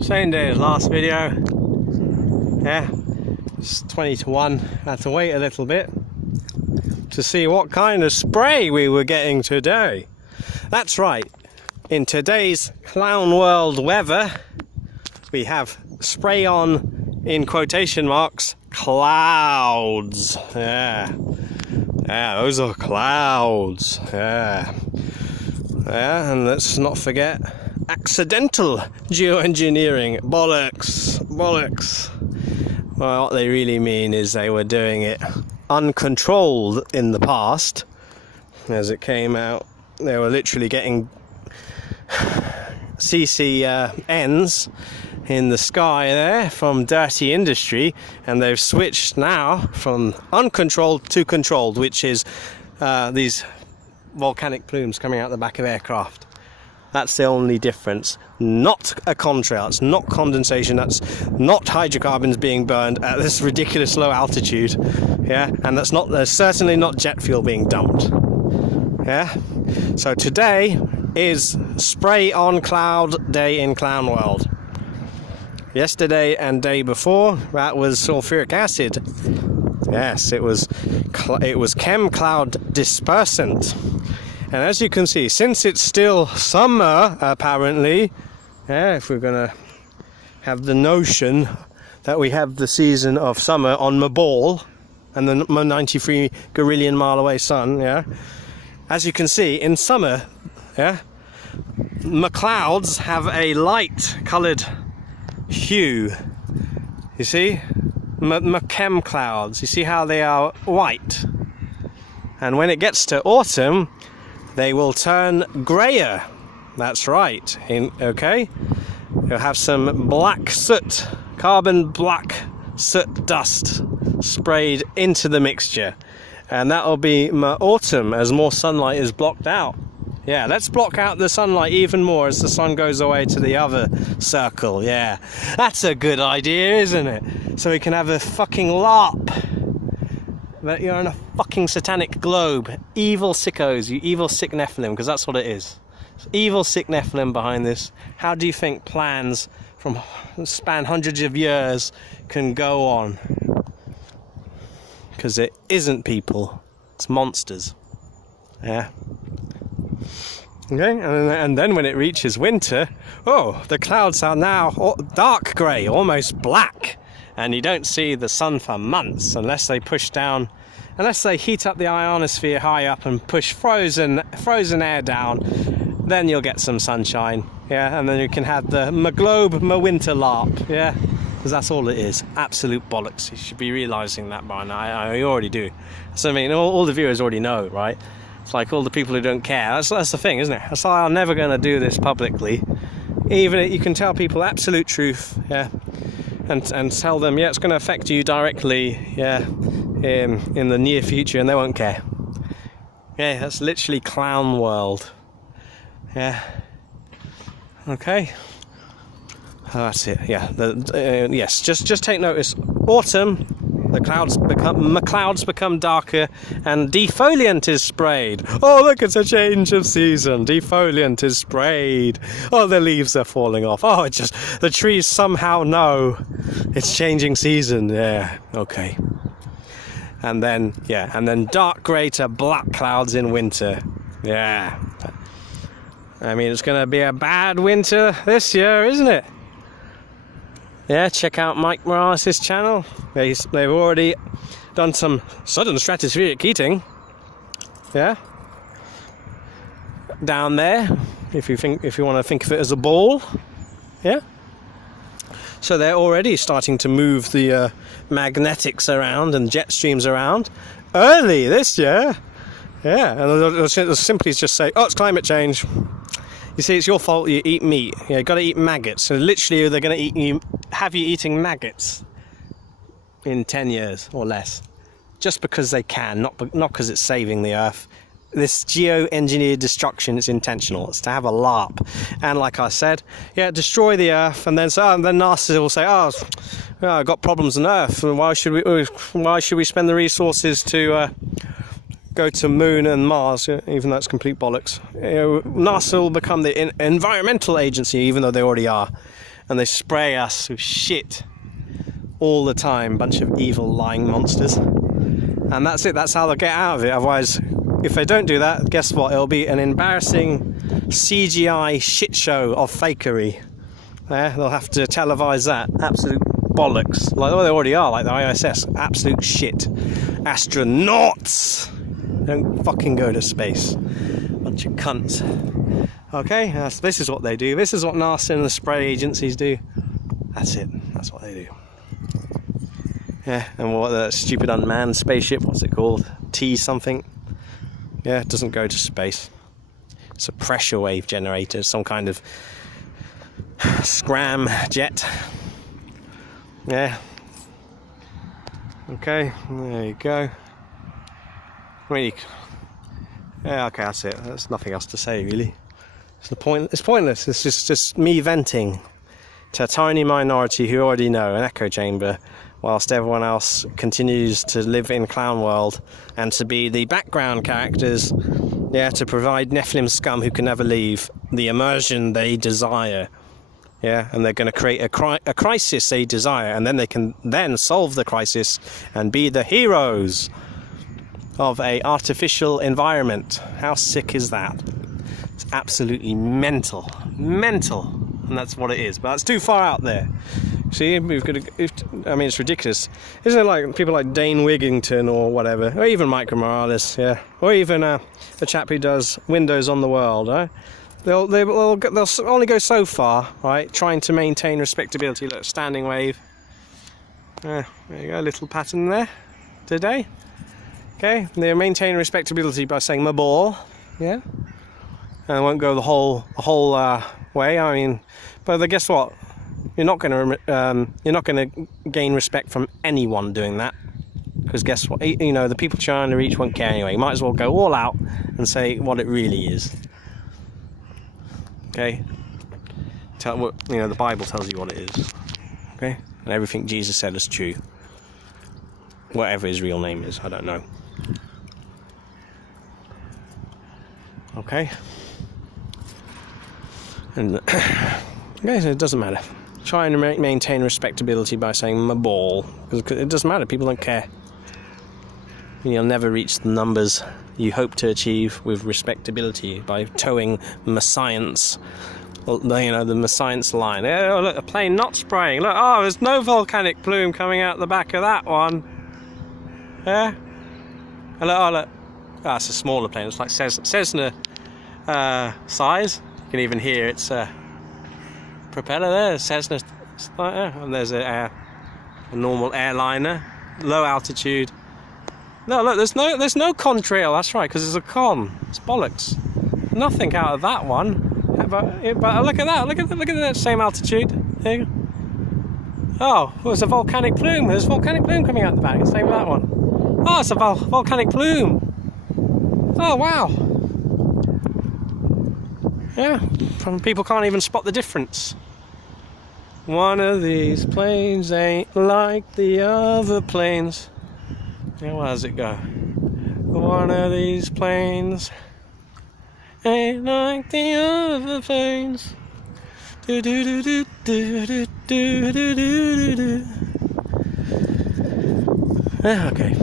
Same day as last video. Yeah, it's 20 to 1. Had to wait a little bit to see what kind of spray we were getting today. That's right, in today's Clown World weather, we have spray on, in quotation marks, clouds. Yeah, those are clouds. Yeah, and let's not forget accidental geoengineering. Bollocks. Well, what they really mean is they were doing it uncontrolled in the past. As it came out, they were literally getting CCNs in the sky there from dirty industry, and they've switched now from uncontrolled to controlled, which is these volcanic plumes coming out the back of aircraft. That's the only difference. Not a contrail, it's not condensation, that's not hydrocarbons being burned at this ridiculous low altitude. Yeah, and that's certainly not jet fuel being dumped. Yeah, so today is spray on cloud day in Clown World. Yesterday and day before, that was sulfuric acid. Yes, it was chem cloud dispersant. And as you can see, since it's still summer, apparently, yeah, if we're going to have the notion that we have the season of summer on my ball and the 93 Gorillion mile away sun, yeah, as you can see, in summer, yeah, my clouds have a light coloured hue. You see? My chem clouds, you see how they are white? And when it gets to autumn, they will turn grayer. That's right. Okay? You'll have some black soot, carbon black soot dust sprayed into the mixture. And that'll be my autumn as more sunlight is blocked out. Yeah, let's block out the sunlight even more as the sun goes away to the other circle. Yeah, that's a good idea, isn't it? So we can have a fucking LARP. That you're on a fucking satanic globe. Evil sickos, you evil sick Nephilim, because that's what it is. It's evil sick Nephilim behind this. How do you think plans from span hundreds of years can go on? Because it isn't people, it's monsters. Yeah. Okay, and then when it reaches winter, oh, the clouds are now dark grey, almost black. And you don't see the sun for months unless they heat up the ionosphere high up and push frozen air down. Then you'll get some sunshine, yeah, and then you can have my globe, my winter LARP, yeah, because that's all it is, absolute bollocks. You should be realising that by now. I already do. So I mean, all the viewers already know, right? It's like all the people who don't care. That's the thing, isn't it? That's why I'm never going to do this publicly. Even you can tell people absolute truth, yeah. And tell them, yeah, it's going to affect you directly, yeah, in the near future, and they won't care. Yeah, that's literally Clown World. Yeah. Okay. Oh, that's it. Yeah. Yes. Just take notice. Autumn, the clouds become darker, and defoliant is sprayed. Oh, look, it's a change of season. Defoliant is sprayed. Oh, the leaves are falling off. Oh, the trees somehow know it's changing season. Yeah. Okay. And then dark grey to black clouds in winter. Yeah. I mean, it's going to be a bad winter this year, isn't it? Yeah, check out Mike Morales' channel. They've already done some sudden stratospheric heating. Yeah. Down there, if you want to think of it as a ball. Yeah. So they're already starting to move the magnetics around and jet streams around early this year. Yeah, and they'll simply just say, oh, it's climate change. You see, it's your fault you eat meat. You've got to eat maggots. So literally, they're going to have you eating maggots in 10 years or less. Just because they can, not because it's saving the Earth. This geoengineered destruction is intentional. It's to have a LARP. And like I said, yeah, destroy the Earth, and then NASA will say, oh, I've got problems on Earth. Why should we spend the resources to go to Moon and Mars, even though it's complete bollocks? NASA will become the environmental agency, even though they already are. and they spray us with shit all the time. Bunch of evil, lying monsters. And that's it. That's how they'll get out of it. Otherwise, if they don't do that, guess what? It'll be an embarrassing CGI shit show of fakery. Yeah, they'll have to televise that. Absolute bollocks. Like, well, they already are, like the ISS. Absolute shit. Astronauts! Don't fucking go to space. Bunch of cunts. Okay, this is what they do. This is what NASA and the spray agencies do. That's it. That's what they do. Yeah, and what the stupid unmanned spaceship, what's it called? T something. Yeah, it doesn't go to space. It's a pressure wave generator, some kind of scram jet. Yeah. Okay, there you go. Really. Yeah, okay, that's it. There's nothing else to say, really. It's pointless. It's just me venting to a tiny minority who already know, an echo chamber, whilst everyone else continues to live in clown world and to be the background characters, yeah, to provide Nephilim scum who can never leave the immersion they desire. Yeah, and they're going to create a crisis they desire, and then they can then solve the crisis and be the heroes of a artificial environment. How sick is that? It's absolutely mental, and that's what it is. But that's too far out there. See, we've got I mean, it's ridiculous. Isn't it like people like Dane Wigington or whatever, or even Mike Morales, yeah, or even a chap who does Windows on the World, right? They'll only go so far, right, trying to maintain respectability. Look, standing wave. There you go, a little pattern there today. Okay, they maintain respectability by saying "my ball," yeah, and won't go the whole way. I mean, but guess what? You're not going to gain respect from anyone doing that, because guess what? You know, the people trying to reach won't care anyway. You might as well go all out and say what it really is. Okay, the Bible tells you what it is. Okay, and everything Jesus said is true. Whatever his real name is, I don't know. Okay, and okay, so it doesn't matter. Trying to maintain respectability by saying "my ball," because it doesn't matter. People don't care. You'll never reach the numbers you hope to achieve with respectability by towing science. Well, the science line. Oh, look, a plane not spraying. Look, oh, there's no volcanic plume coming out the back of that one. Yeah. Oh, look. Oh, it's a smaller plane. It's like Cessna size. You can even hear its propeller there. Cessna. And there's a normal airliner, low altitude. No, look, there's no contrail. That's right, because it's a con. It's bollocks. Nothing out of that one. But look at that. Look at that same altitude. There you go. Oh, there's a volcanic plume. There's a volcanic plume coming out the back. Same with that one. Oh, it's a volcanic plume. Oh, wow. Yeah, people can't even spot the difference. One of these planes ain't like the other planes. Yeah, where does it go? One of these planes ain't like the other planes. Do do do do do do do do do do. Okay.